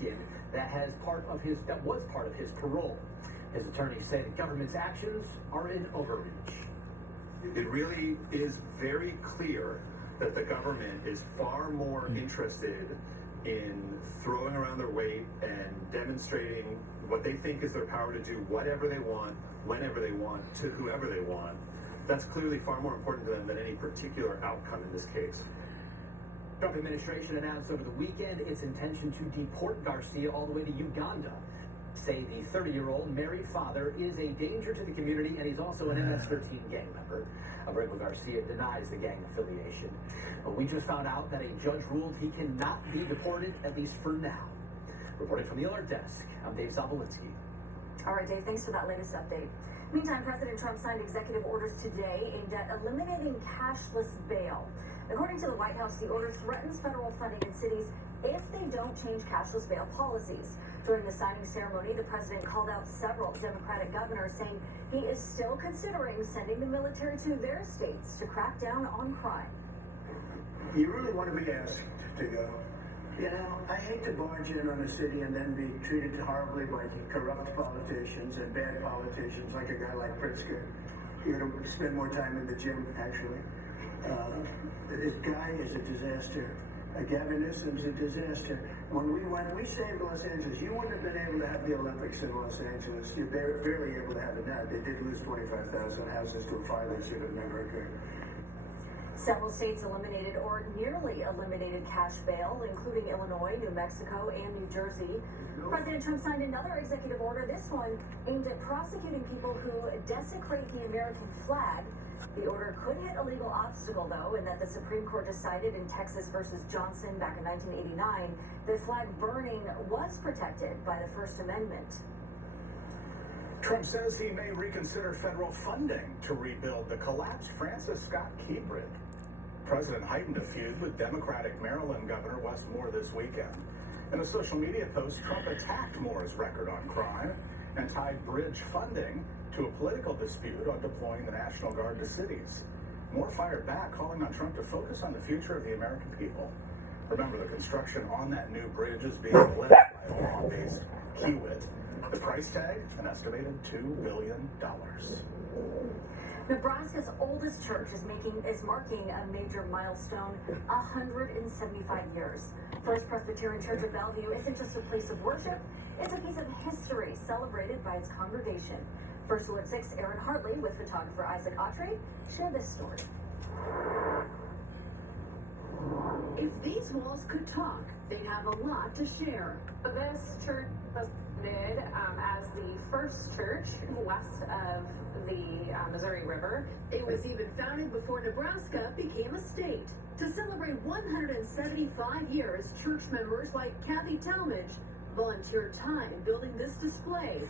weekend that was part of his parole. His attorneys say the government's actions are in overreach. It really is very clear that the government is far more interested in throwing around their weight and demonstrating what they think is their power to do whatever they want, whenever they want, to whoever they want. That's clearly far more important to them than any particular outcome in this case. Trump administration announced over the weekend its intention to deport Garcia all the way to Uganda. Say the 30-year-old married father is a danger to the community, and he's also an MS-13 gang member. Abrego Garcia denies the gang affiliation. We just found out that a judge ruled he cannot be deported, at least for now. Reporting from the Alert Desk, I'm Dave Zabolinsky. All right, Dave, thanks for that latest update. Meantime, President Trump signed executive orders today aimed at eliminating cashless bail. According to the White House, the order threatens federal funding in cities if they don't change cashless bail policies. During the signing ceremony, the president called out several Democratic governors, saying he is still considering sending the military to their states to crack down on crime. You really want to be asked to go. You know, I hate to barge in on a city and then be treated horribly by corrupt politicians and bad politicians like a guy like Pritzker. You got to spend more time in the gym, actually. This guy is a disaster. Gavin Newsom's a disaster. When we saved Los Angeles, you wouldn't have been able to have the Olympics in Los Angeles. You're barely able to have it now. They did lose 25,000 houses to a fire that should have never occurred. Several states eliminated or nearly eliminated cash bail, including Illinois, New Mexico, and New Jersey. President Trump signed another executive order, this one aimed at prosecuting people who desecrate the American flag. The order could hit a legal obstacle, though, in that the Supreme Court decided in Texas versus Johnson back in 1989 that flag burning was protected by the First Amendment. Trump says he may reconsider federal funding to rebuild the collapsed Francis Scott Key Bridge. The president heightened a feud with Democratic Maryland Governor Wes Moore this weekend. In a social media post, Trump attacked Moore's record on crime and tied bridge funding to a political dispute on deploying the National Guard to cities. Moore fired back, calling on Trump to focus on the future of the American people. Remember, the construction on that new bridge is being led by Omaha-based Kiewit. The price tag, an estimated $2 billion. Nebraska's oldest church is marking a major milestone, 175 years. First Presbyterian Church of Bellevue isn't just a place of worship, it's a piece of history celebrated by its congregation. First Alert 6, Aaron Hartley with photographer Isaac Autry share this story. If these walls could talk, they'd have a lot to share. This church was founded as the first church west of the Missouri River. It was even founded before Nebraska became a state. To celebrate 175 years, church members like Kathy Talmadge volunteered time building this display,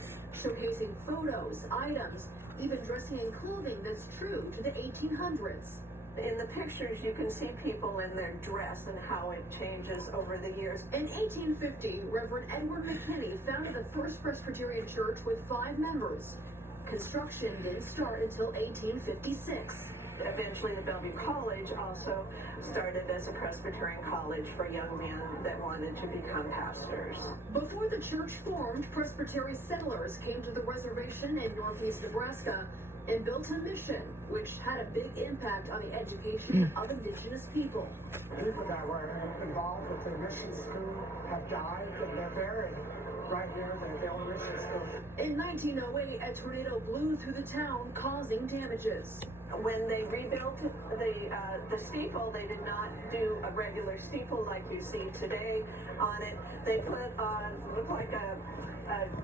showcasing photos, items, even dressing in clothing that's true to the 1800s. In the pictures, you can see people in their dress and how it changes over the years. In 1850, Reverend Edward McKinney founded the First Presbyterian Church with 5 members. Construction didn't start until 1856. Eventually, the Bellevue College also started as a Presbyterian college for young men that wanted to become pastors. Before the church formed, Presbyterian settlers came to the reservation in northeast Nebraska and built a mission, which had a big impact on the education of indigenous people. People that were involved with the mission school have died, and they're buried right here in the old mission school. In 1908, a tornado blew through the town, causing damages. When they rebuilt the steeple, they did not do a regular steeple like you see today on it. They put on, looked like a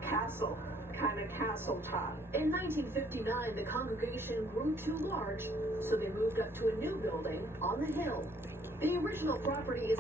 castle. Kind of castle top. In 1959, the congregation grew too large, so they moved up to a new building on the hill. The original property is